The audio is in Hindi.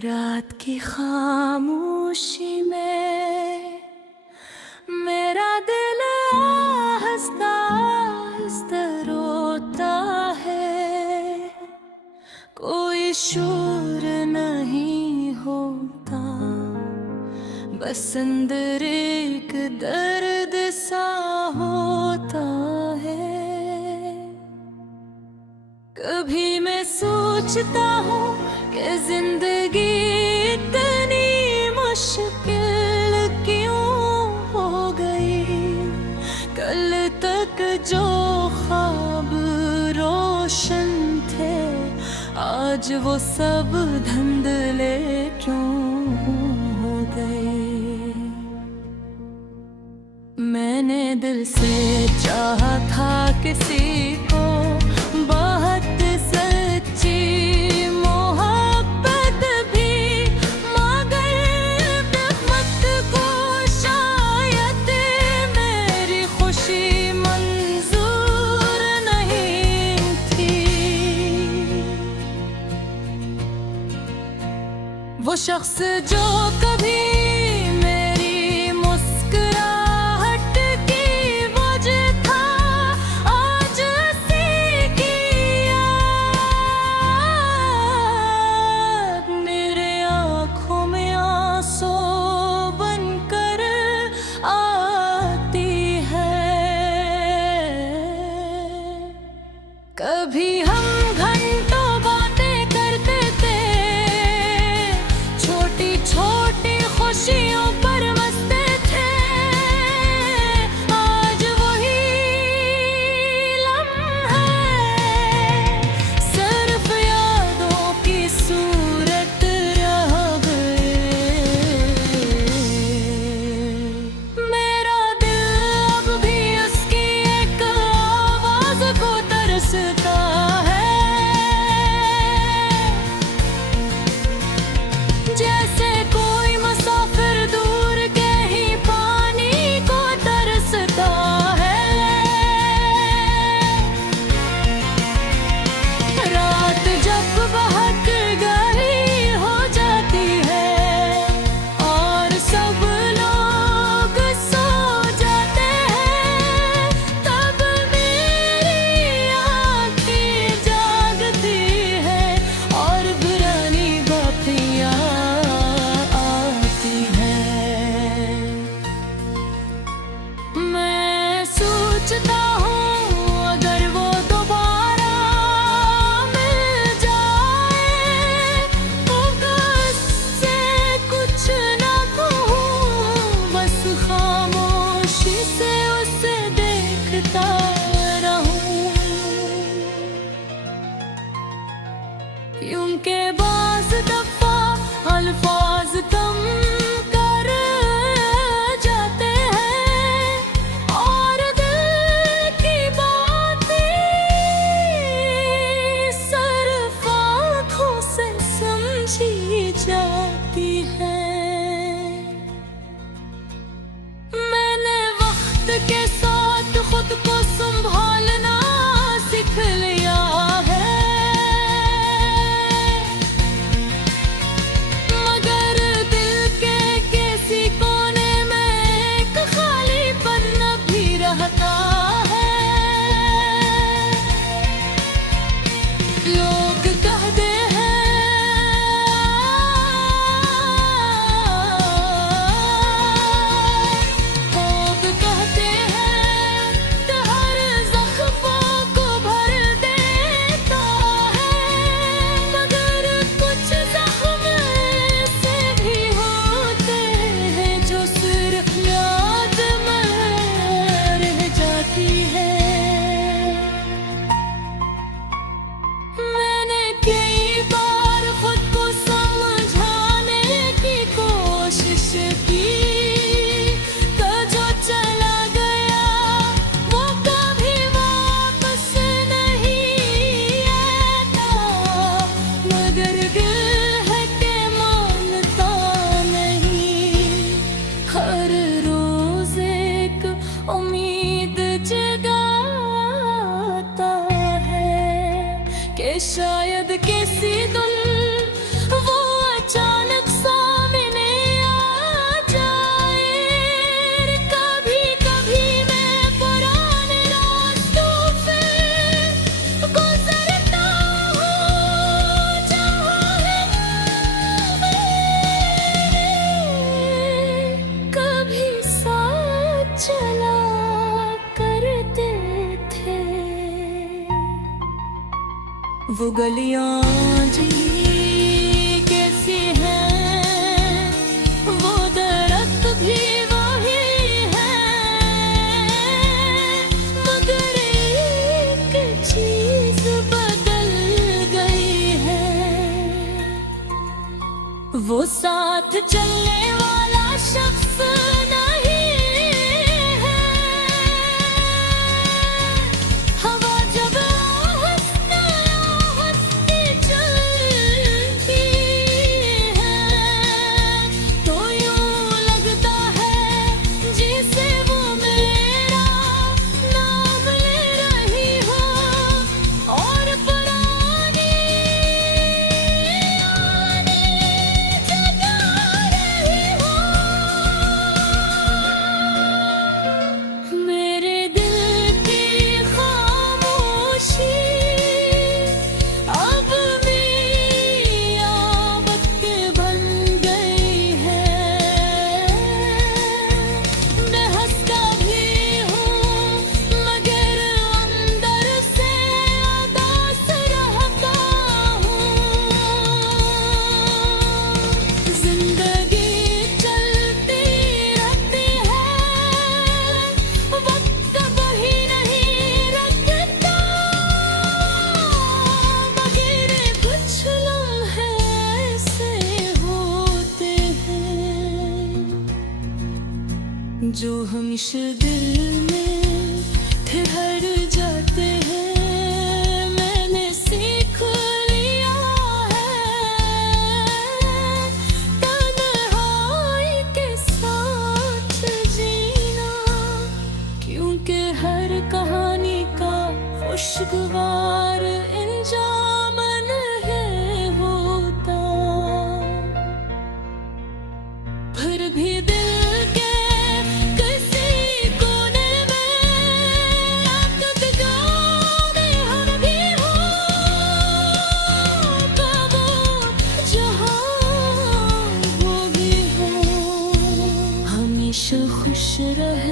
रात की खामोशी में मेरा दिल आहिस्ता आहिस्ता रोता है। कोई शोर नहीं होता, बस अंदर एक दर्द सा होता है। कभी मैं सोचता हूँ कि जिंदगी इतनी मुश्किल क्यों हो गई। कल तक जो ख्वाब रोशन थे, आज वो सब धुंधले क्यों हो गए। मैंने दिल से चाहा था किसी को, बहुत सच्ची मोहब्बत भी, मगर किस्मत को शायद मेरी खुशी मंजूर नहीं थी। वो शख्स जो कभी कभी हम घंटों बातें करते थे, छोटी छोटी खुशियों पर मस्ते थे। आज वही लम्हे सिर्फ यादों की सूरत रह गए। मेरा दिल अब भी उसकी एक आवाज को तरसता है, जैसे कोई मुसाफिर दूर के ही पानी को तरसता है। रात जब बहुत गहरी हो जाती है और सब लोग सो जाते हैं, तब मेरी आँखें जागती है और पुरानी बातियाँ आती हैं। मैं सोचता हूँ अगर वो दोबारा मिल जाए, तो उससे कुछ ना कहूँ, बस खामोशी से उसे देखता रहूं। क्योंकि बाज़ दफ़ा अल्फाज कम कर जाते हैं और दिल की बातें सिर्फ आँखों से समझी जाती हैं। मैंने वक्त के साथ खुद को संभालना सीख लिया है, मगर दिल के किसी कोने में एक खालीपन भी रहता है। लोग कहते हैं गलियां जी कैसी हैं, वो दरख्त भी वही है, मगर एक चीज बदल गई है। वो साथ चलने वाला शख्स नहीं है। हवा जब आहिस्ते आहिस्ते चलती है, तो यूं लगता है जैसे वो मेरा नाम ले रही हो और पुरानी जगा रही हो। मेरे दिल की खामोशी अब मियावत बन गई है। मैं हंसता भी हूँ मगर अंदर से उदास रहता हूँ। जिंदगी चलती रहती है, वक्त वही नहीं रखता, मगर कुछ लम्हे ऐसे होते हैं जो हमेशा दिल में ठहर जाते हैं। मैंने सीख लिया है तन्हाई के साथ जीना, क्योंकि हर कहानी का खुशगवार इंजाम नहीं होता। फिर भी दिल के किसी कोने में आपके गाने हम भी हो, कबो जहाँ वो भी हो, हमेशा खुश रहे